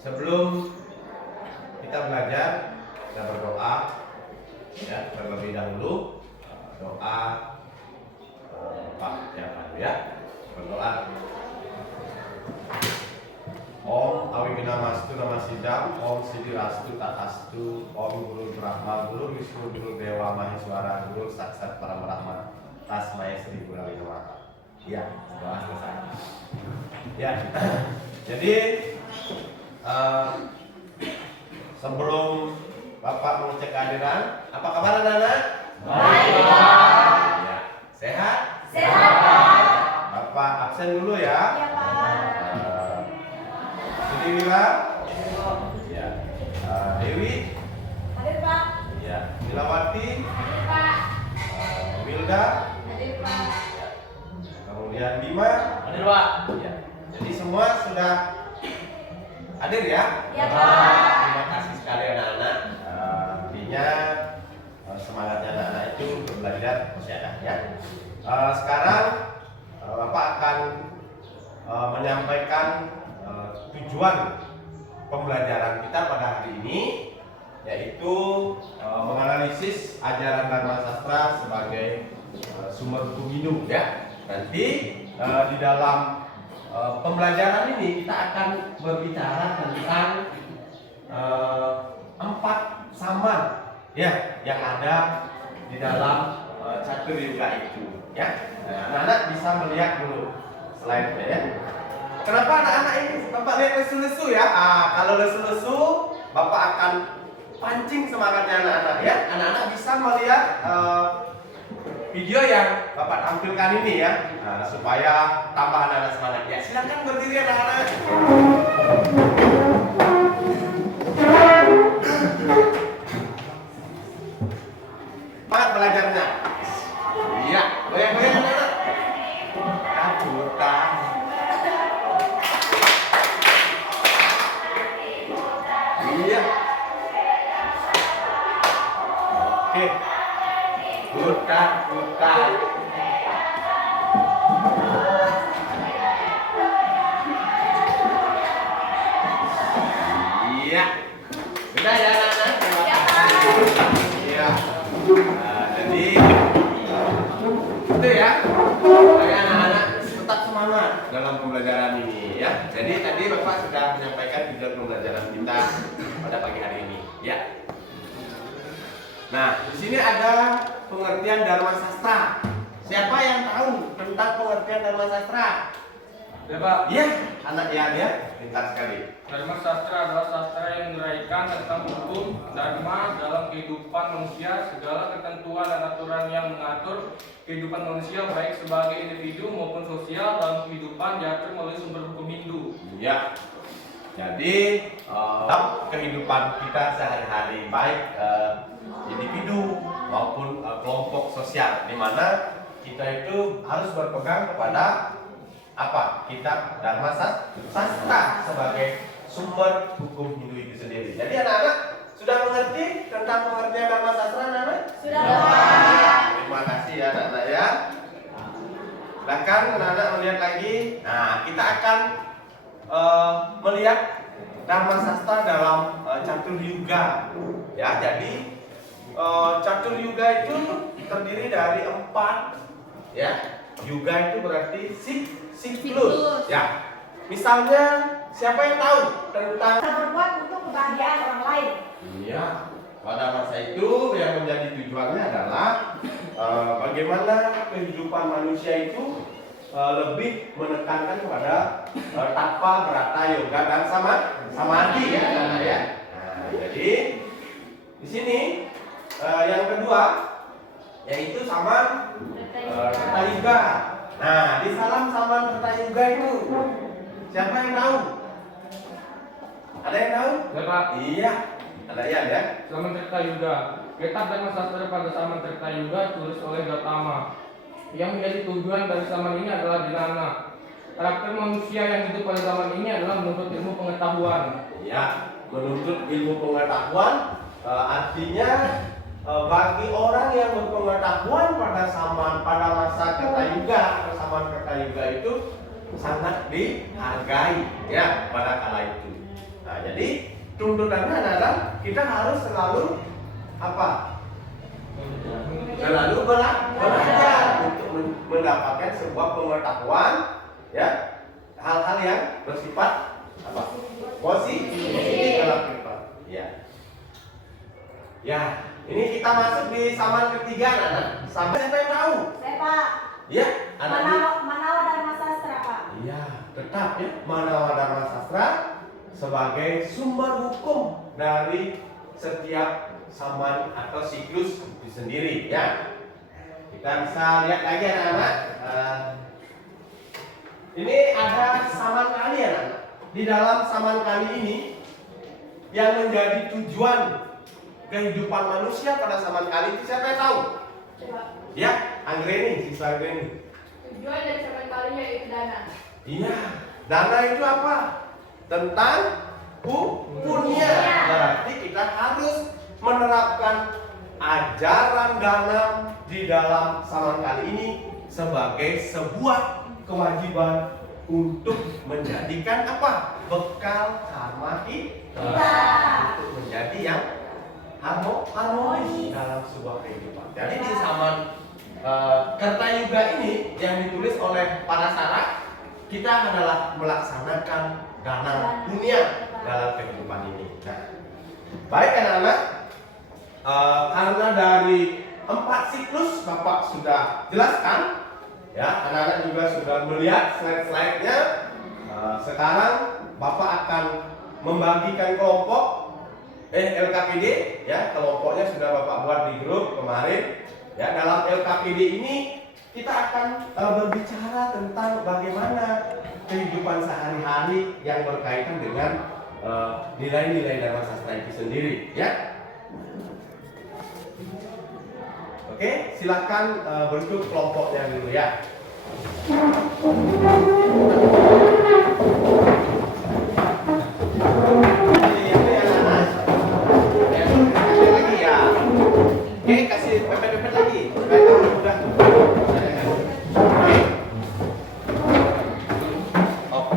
Sebelum kita belajar, kita berdoa ya terlebih dahulu. Doa Pak ya berdoa. Om Awiginamastu Namasidam, Om Sidirastu Tatastu, Om Guru Brahma, Guru Wisnu, Guru Dewa Maheswara, Guru Saksat Param Brahma, Tasmaya Sri Gurawi Namaha. Ya, doa selesai. Ya, jadi sebelum Bapak mengecek kehadiran, apa kabar anak-anak? Baik, Pak. Ya, sehat? Sehat, Pak. Bapak absen dulu ya. Ya, Pak. Sudi Wila? Ya. Dewi? Hadir, Pak. Ya. Milawati? Hadir, Pak. Wilda? Hadir, Pak. Kemudian Bima? Hadir, Pak. Ya. Jadi semua sudah hadir ya? Ya, Pak. Terima kasih sekali anak-anak. Intinya semangatnya anak-anak itu untuk belajar masih ada ya. Sekarang Bapak akan menyampaikan tujuan pembelajaran kita pada hari ini, yaitu menganalisis ajaran Dharma Sastra sebagai sumber hukum hidup ya. Nanti di dalam pembelajaran ini kita akan berbicara tentang 4 saman ya yang ada di dalam catur yoga itu ya. Nah, anak-anak bisa melihat dulu slide-nya ya. Kenapa anak-anak ini Bapak lihat lesu-lesu ya? Kalau lesu-lesu Bapak akan pancing semangatnya anak-anak ya. Anak-anak bisa melihat video yang Bapak tampilkan ini ya, supaya tambah anak-anak semangat ya. Silakan berdiri anak-anak. Semangat belajarnya. Iya, goyang-goyang anak-anak. Kabutan. Iya. Oke. Putar. Iya. Sudah ya anak-anak? Terima kasih. Iya. Jadi itu ya. Supaya anak-anak tetap semangat dalam pembelajaran ini ya. Jadi tadi Bapak sudah menyampaikan tujuan pembelajaran kita pada pagi hari ini ya. Nah, di sini ada pengertian Dharma Sastra. Siapa yang tahu tentang pengertian Dharma Sastra? Ya, Pak. Iya, anak ya dia pintar sekali. Dharma Sastra adalah sastra yang menguraikan tentang hukum dharma dalam kehidupan manusia, segala ketentuan dan aturan yang mengatur kehidupan manusia baik sebagai individu maupun sosial dalam kehidupan diatur melalui sumber hukum Hindu. Ya. Jadi dalam kehidupan kita sehari-hari baik individu maupun kelompok sosial, di mana kita itu harus berpegang kepada apa? Kitab Dharma Sastra sebagai sumber hukum Hindu itu sendiri. Jadi anak-anak sudah mengerti tentang pengertian Dharma Sastra, anak-anak? Sudah, Pak. Terima kasih ya anak-anak ya. Silakan anak-anak melihat lagi. Nah, kita akan melihat Dharma Sastra dalam catur yuga. Ya, jadi catur yuga itu terdiri dari 4 ya. Yuga itu berarti siklus. Ya. Misalnya siapa yang tahu tentang Kita berbuat untuk kebahagiaan orang lain. iya, pada masa itu yang menjadi tujuannya adalah bagaimana kehidupan manusia itu lebih menekankan kepada tapa, brata, yoga dan samadhi ya, anak-anak ya. Nah, jadi di sini yang kedua yaitu saman Treta Yuga. Nah, di salam saman Treta Yuga itu siapa yang tahu? Ada yang tahu? Ya, Pak. Iya, ada ya. Saman Treta Yuga. Kitab Dharma Sastra pada Saman Treta Yuga tulis oleh Gautama. Yang menjadi tujuan dari zaman ini adalah dhinana. Karakter manusia yang hidup pada zaman ini adalah menuntut ilmu pengetahuan. Ya, menuntut ilmu pengetahuan artinya bagi orang yang berpengetahuan pada masa Treta Yuga atau zaman Treta Yuga itu sangat dihargai ya pada kala itu. Nah, jadi tuntutannya adalah kita harus selalu apa? Selalu belajar untuk mendapatkan sebuah pengetahuan, ya, hal-hal yang bersifat apa? Positif dalam kehidupan. Ya. Ya, ini kita masuk di saman ketiga, anak. Sampai siapa yang tahu? Saya Pak. Ya, anak. Manawa Dharma Sastra Pak. Iya, tetap ya. Manawa Dharma Sastra sebagai sumber hukum dari setiap saman atau siklus itu sendiri, ya. Kita bisa lihat lagi anak-anak. Ini ada saman kali ya, anak. Di dalam saman kali ini yang menjadi tujuan kehidupan manusia pada zaman kali itu siapa yang tahu? Coba. Ya, Anggreni, siswa Anggreni. Tujuan dari zaman kalinya itu dana. Iya, dana itu apa? Tentang punya. Berarti kita harus menerapkan ajaran dana di dalam zaman kali ini sebagai sebuah kewajiban untuk menjadikan apa? Bekal karma kita untuk menjadi yang harmonis dalam sebuah kehidupan. Jadi di zaman Kertayuga ini yang ditulis oleh Parasara, kita adalah melaksanakan dana dunia dalam kehidupan ini. Nah, baik anak-anak, karena dari 4 siklus Bapak sudah jelaskan, ya, anak-anak juga sudah melihat slide-slide-nya. Sekarang Bapak akan membagikan kelompok LKPD, ya, kelompoknya sudah Bapak buat di grup kemarin. Ya, dalam LKPD ini kita akan berbicara tentang bagaimana kehidupan sehari-hari yang berkaitan dengan nilai-nilai Dharma Sastra itu sendiri, ya. Oke, silakan bentuk kelompoknya dulu ya. Oke, kasih pepet-pepet lagi supaya kamu mudah. Oke. Oh.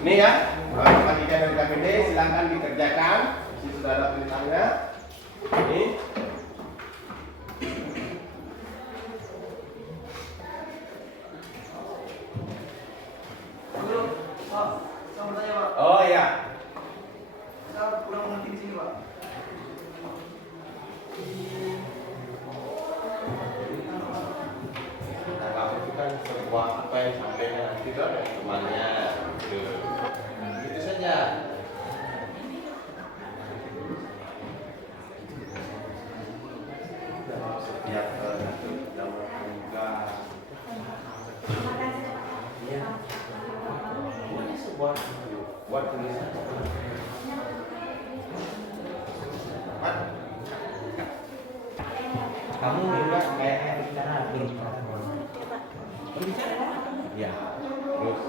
Ini ya, bagikan dari KPD silakan dikerjakan. Di situ sudah ada tulisannya. Ini. Oh ya. Saya kurang mengerti di sini, Pak. Nah, kamu itu kan sebuah apa yang sampaikan nanti kan temannya gitu saja. Dalam setiap dalam juga ya, ini sebuah buat tulisan. Mat, kamu juga kayak bicara terus berbicara ya terus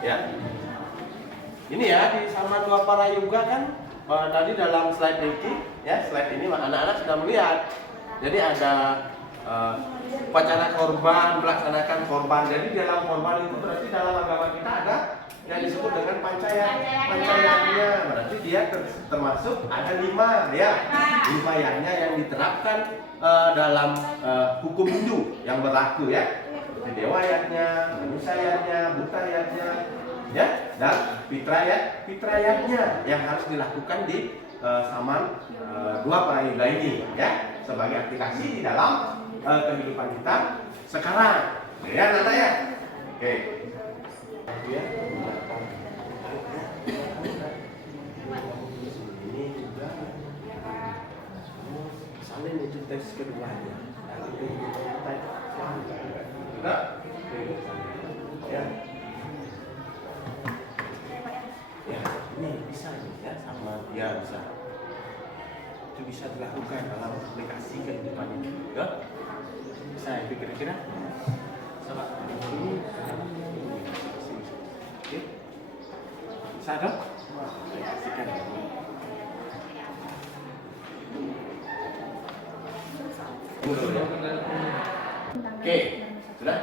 ya. Ini ya di sama dua para yoga kan tadi dalam slide ini ya, slide ini anak-anak sudah melihat. Jadi ada upacara korban, melaksanakan korban. Jadi dalam korban itu berarti dalam agama kita ada yang disebut dengan pancayanya. Berarti dia termasuk ada 5 ya. 5 yang diterapkan dalam hukum Hindu yang berlaku ya. Seperti dewa yatnya, manusia yatnya, buta yatnya, ya, dan fitrayatnya yang harus dilakukan di saman dua parayuga ini, ya, sebagai aplikasi di dalam kehidupan kita sekarang, ya, anak ya. Oke. Ya. Ini juga salin itu tes keduanya. Sudah? Ya. Ya, ini bisa ya, sama ya bisa. Itu bisa dilakukan dalam aplikasi kehidupan ini, ya. Bisa itu kira-kira. Salah. Ini. Oke. Bisa dong? Oke, sudah?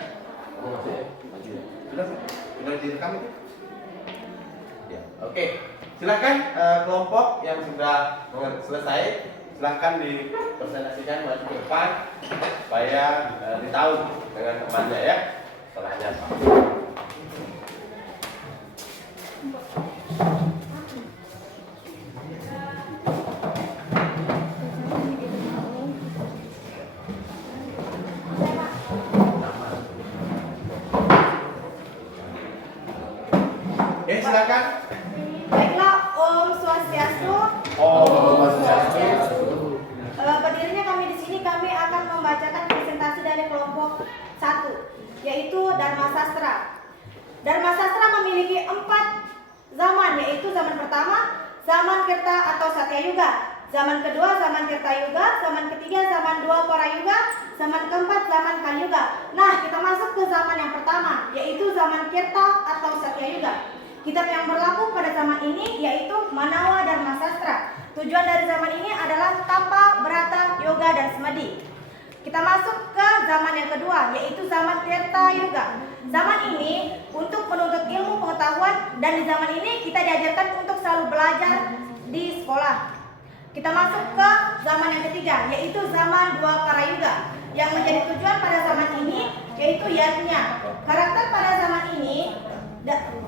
Sudah direkam itu? Ya, oke. Silakan kelompok yang sudah selesai, silakan dipresentasikan maju ke depan supaya ditahu dengan temannya ya. Setelahnya Pak. Silakan. Baiklah, Om Swastiastu. Berdirinya kami di sini, kami akan membacakan presentasi dari kelompok 1, yaitu Dharma Sastra. Dharma Sastra memiliki 4 zaman, yaitu zaman pertama, zaman Tirta atau Satya Yuga, zaman kedua, zaman Tirta Yuga, zaman ketiga, zaman Dwapara Yuga, zaman keempat, zaman Kali Yuga. Nah, kita masuk ke zaman yang pertama, yaitu zaman Tirta atau Satya Yuga. Kitab yang berlaku pada zaman ini yaitu Manawa Dharma Sastra. Tujuan dari zaman ini adalah tapa, berata, yoga, dan semedi. Kita masuk ke zaman yang kedua, yaitu zaman Tirta Yuga. Zaman ini untuk menuntut ilmu pengetahuan, dan di zaman ini kita diajarkan untuk selalu belajar di sekolah. Kita masuk ke zaman yang ketiga, yaitu zaman Dwapara Yuga. Yang menjadi tujuan pada zaman ini yaitu yajna. Karakter pada zaman ini,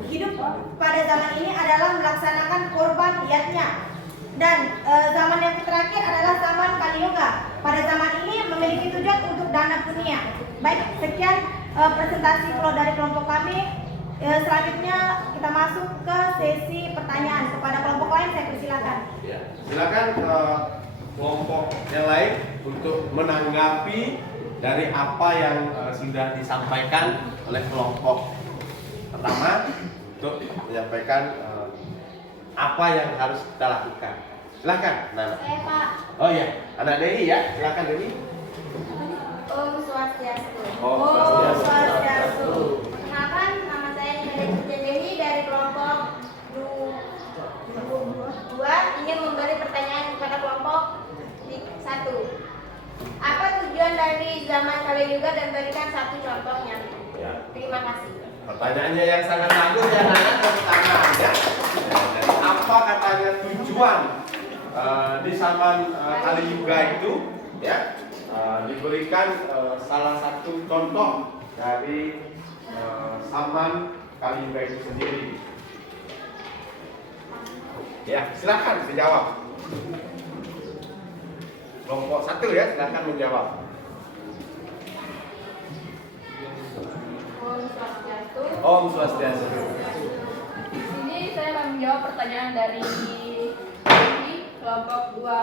hidup pada zaman ini adalah melaksanakan korban yajna. Dan zaman yang terakhir adalah zaman Kali Yuga. Pada zaman ini memiliki tujuan untuk dana punya. Baik, sekian presentasi dari kelompok kami. Selanjutnya kita masuk ke sesi pertanyaan. Kepada kelompok lain saya persilakan. Ya, silakan kelompok yang lain untuk menanggapi dari apa yang sudah disampaikan oleh kelompok pertama, untuk menyampaikan apa yang harus kita lakukan. Silakan, Nana. Saya Pak. Oh iya, anak Dewi ya, silakan Dewi. Om Swastiastu. Om Swastiastu. Kenalkan, nama saya Nina Dewi dari kelompok 2 ingin memberi pertanyaan kepada kelompok 1. Apa tujuan dari zaman Kali Yuga dan berikan satu contohnya? Ya. Terima kasih. Pertanyaannya yang sangat bagus ya, Nana, tepuk tangan ya. Jadi apa katanya tujuan di zaman Kali Yuga itu ya, diberikan salah satu contoh dari zaman Kali Yuga itu sendiri. Ya, silakan dijawab. Kelompok 1 ya, silakan menjawab. Om Swastiastu. Om Swastiastu. Di sini saya akan menjawab pertanyaan dari kelompok 2.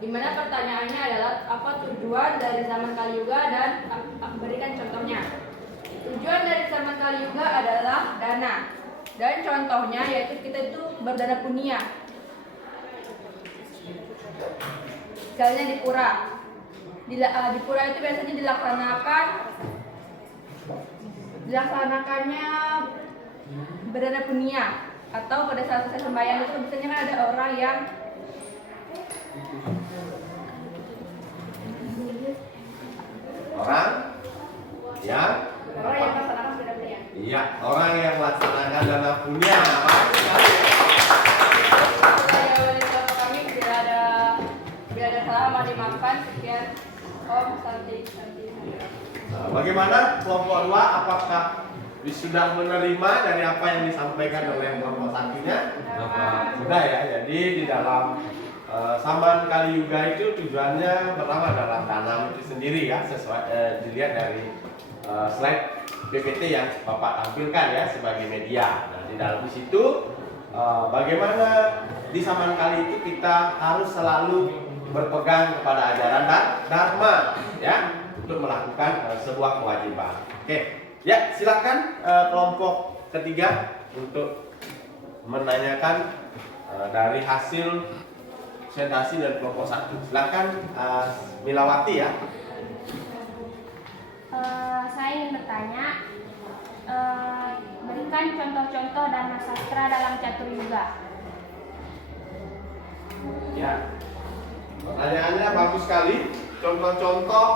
Di mana pertanyaannya adalah apa tujuan dari zaman Kali Yuga dan berikan contohnya. Tujuan dari zaman Kali Yuga adalah dana. Dan contohnya yaitu kita itu berdana punya. Misalnya di pura. Di pura itu biasanya dilaksanakannya berdana punya, atau pada saat selesai sembahyang itu biasanya kan ada orang yang melaksanakan berdana punya. Iya, orang yang melaksanakan dana punya. Jawaban kelompok kami bila ada salah mau dimaafkan. Sekian. Om Santi. Bagaimana kelompok 2? Apakah sudah menerima dari apa yang disampaikan oleh kelompok satunya? Sudah ya. Jadi di dalam Saman Kali Yuga itu tujuannya pertama adalah tanam itu sendiri ya, sesuai dilihat dari slide PPT yang Bapak tampilkan ya sebagai media. Nah, di dalam situ bagaimana di Saman Kali itu kita harus selalu berpegang kepada ajaran dan Dharma ya untuk melakukan sebuah kewajiban. Oke. Ya, silakan kelompok ketiga untuk menanyakan dari hasil presentasi dari kelompok satu. Silakan Milawati ya. Saya ingin bertanya, berikan contoh-contoh Dharma Sastra dalam Catur Yuga. Ya. Pertanyaannya bagus sekali. Contoh-contoh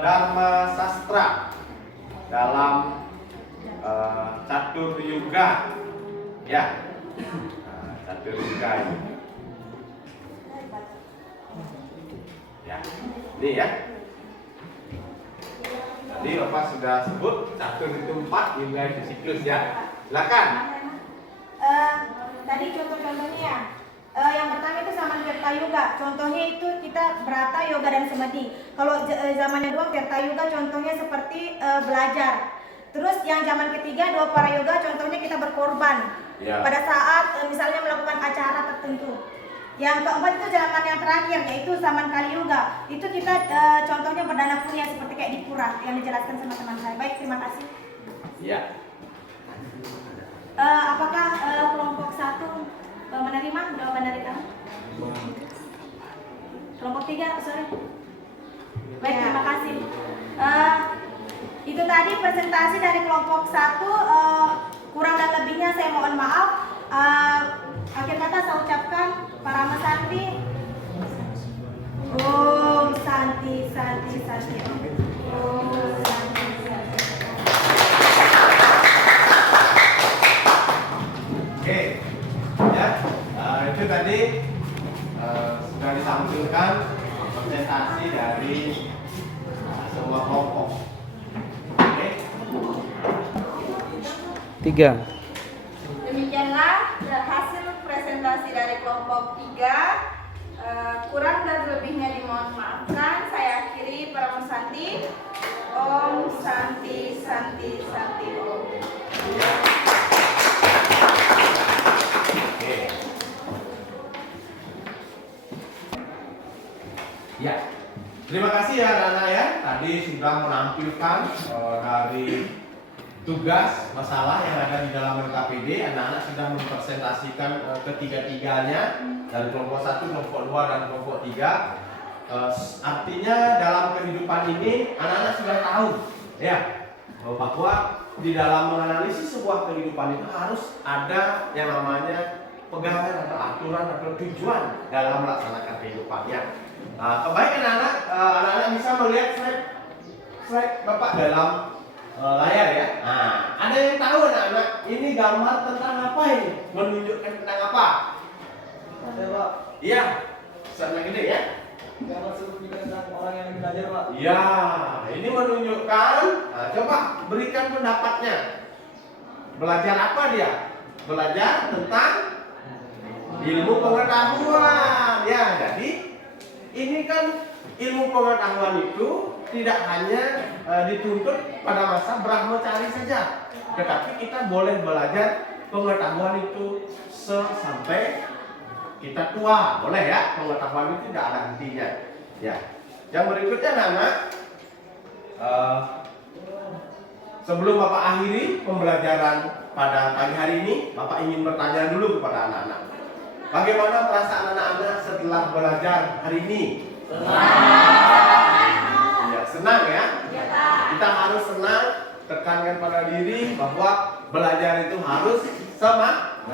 Dharma Sastra dalam Catur Yuga. Ya. Catur Yuga ini. Ya. Ini ya. Tadi Bapak sudah sebut catur itu 4, yuga itu siklus ya. Silakan. Tadi contoh-contohnya yang pertama itu Saman Tirta Yuga. Contohnya itu kita Brata, Yoga dan Semedi. Kalau zamannya dua Tirta Yuga contohnya seperti belajar. Terus yang zaman ketiga dua Para Yoga contohnya kita berkorban. Ya. Pada saat misalnya melakukan acara tertentu. Yang keempat itu zaman yang terakhir yaitu Saman Kali Yuga. Itu kita contohnya berdana punya seperti kayak di Pura yang dijelaskan sama teman saya. Baik, terima kasih. Ya. Apakah kelompok satu menerima jawaban dari kamu? Kelompok 3, sorry. Baik, terima kasih. Itu tadi presentasi dari kelompok 1. Kurang dan lebihnya saya mohon maaf. Akhir kata saya ucapkan Parama Santi. Om Santi Santi Santi. Om Santi Santi. Oke. Ya. Itu tadi sudah ditampilkan presentasi dari semua kelompok. Oke. 3. Demikianlah hasil presentasi dari kelompok 3. Kurang dan lebihnya dimohon maafkan. Saya akhiri Parama Santi. Om Santi Santi Santi Om. Oke. Ya. Terima kasih ya anak-anak ya. Tadi sudah menampilkan dari tugas masalah yang ada di dalam LKPD. Anak-anak sudah mempresentasikan ketiga-tiganya dari kelompok 1, kelompok 2 dan kelompok 3. Artinya dalam kehidupan ini anak-anak sudah tahu ya bahwa di dalam menganalisis sebuah kehidupan itu harus ada yang namanya pegangan atau aturan atau tujuan dalam melaksanakan kehidupannya. Kebaikan anak-anak bisa melihat slide Bapak dalam layar ya. Nah, ada yang tahu anak-anak ini gambar tentang apa ini? Menunjukkan tentang apa? Ada Pak, Iya, sana gede ya. gambar seperti tentang orang yang belajar Pak. Ya, ini menunjukkan. Nah, coba berikan pendapatnya. Belajar apa dia? Belajar tentang ilmu pengetahuan. Ya, jadi ini kan ilmu pengetahuan itu tidak hanya dituntut pada masa Brahmacari saja, tetapi kita boleh belajar pengetahuan itu sampai kita tua, boleh ya. Pengetahuan itu tidak ada hentinya. Ya. Yang berikutnya anak-anak, sebelum Bapak akhiri pembelajaran pada pagi hari ini, Bapak ingin bertanya dulu kepada anak-anak. Bagaimana perasaan anak-anak setelah belajar hari ini? Ya, senang ya. Kita harus senang, tekankan pada diri bahwa belajar itu harus semangat.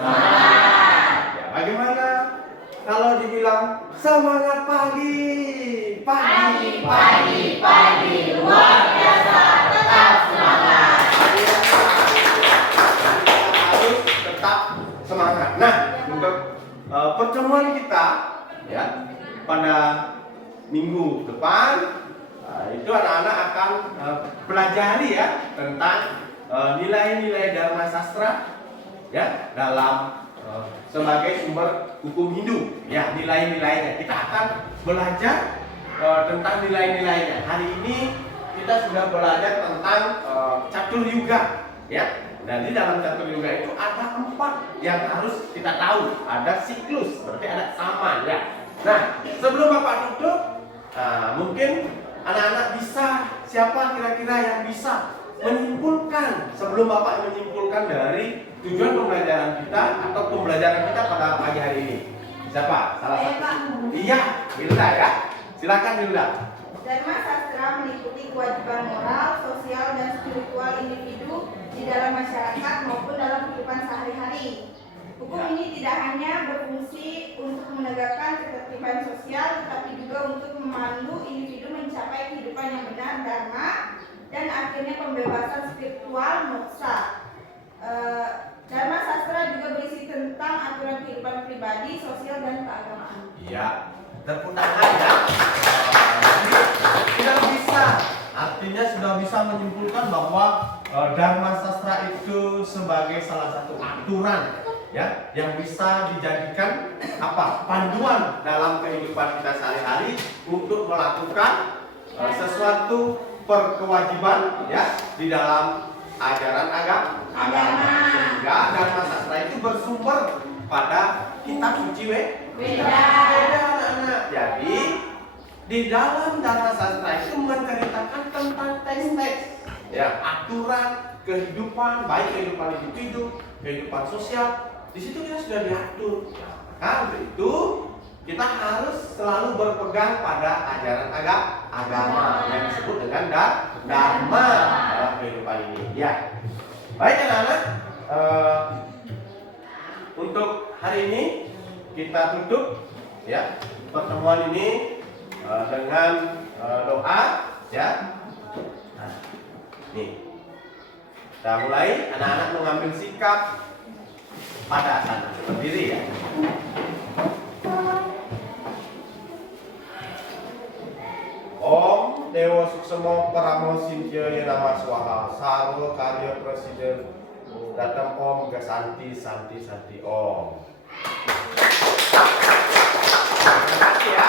Ya, bagaimana kalau dibilang semangat pagi, pagi, luar biasa, tetap semangat. Kita harus tetap semangat. Nah, untuk pertemuan kita ya pada minggu depan itu anak-anak akan pelajari ya tentang nilai-nilai Dharma Sastra ya dalam sebagai sumber hukum Hindu ya, nilai-nilainya. Kita akan belajar tentang nilai-nilainya. Hari ini kita sudah belajar tentang catur yuga ya. Dan di dalam catur yuga itu ada 4 yang harus kita tahu. Ada siklus, berarti ada saman ya. Nah, sebelum Bapak duduk, mungkin anak-anak bisa, siapa kira-kira yang bisa menyimpulkan sebelum Bapak menyimpulkan dari tujuan pembelajaran kita atau pembelajaran kita pada pagi hari ini? Siapa? Salah Saya, satu. Pak. Iya, Hilda ya. Silakan Hilda. Dharma sastra meliputi kewajiban moral, sosial, dan spiritual individu di dalam masyarakat maupun dalam kehidupan sehari-hari. Hukum ini tidak hanya berfungsi untuk menegakkan ketertiban sosial, tetapi juga untuk memandu individu mencapai kehidupan yang benar, dharma, dan akhirnya pembebasan spiritual, moksha. Dharma sastra juga berisi tentang aturan kehidupan pribadi, sosial, dan keagamaan. Iya, tepuk tangan ya. Sudah bisa, artinya sudah bisa menyimpulkan bahwa Dharma Sastra itu sebagai salah satu aturan ya yang bisa dijadikan panduan dalam kehidupan kita sehari-hari untuk melakukan sesuatu kewajiban ya di dalam ajaran agama. Sehingga Dharma Sastra itu bersumber pada kitab suci Weda anak-anak. Jadi di dalam Dharma Sastra itu menceritakan tentang teks-teks ya, aturan kehidupan, baik kehidupan individu, kehidupan sosial. Di situ kita sudah diatur. Maka untuk itu kita harus selalu berpegang pada ajaran agama yang disebut dengan dharma dalam kehidupan ini. Ya, baik anak-anak. Untuk hari ini kita tutup ya pertemuan ini dengan doa ya. Nah, nih kita mulai, anak-anak mengambil sikap pada sana, berdiri ya. Om Dewa Suksemo Paramo Sintya Nama Swaha Sarwa Karya Presiden Datang Om Gasanti Santi Santi Om. Terima kasih ya.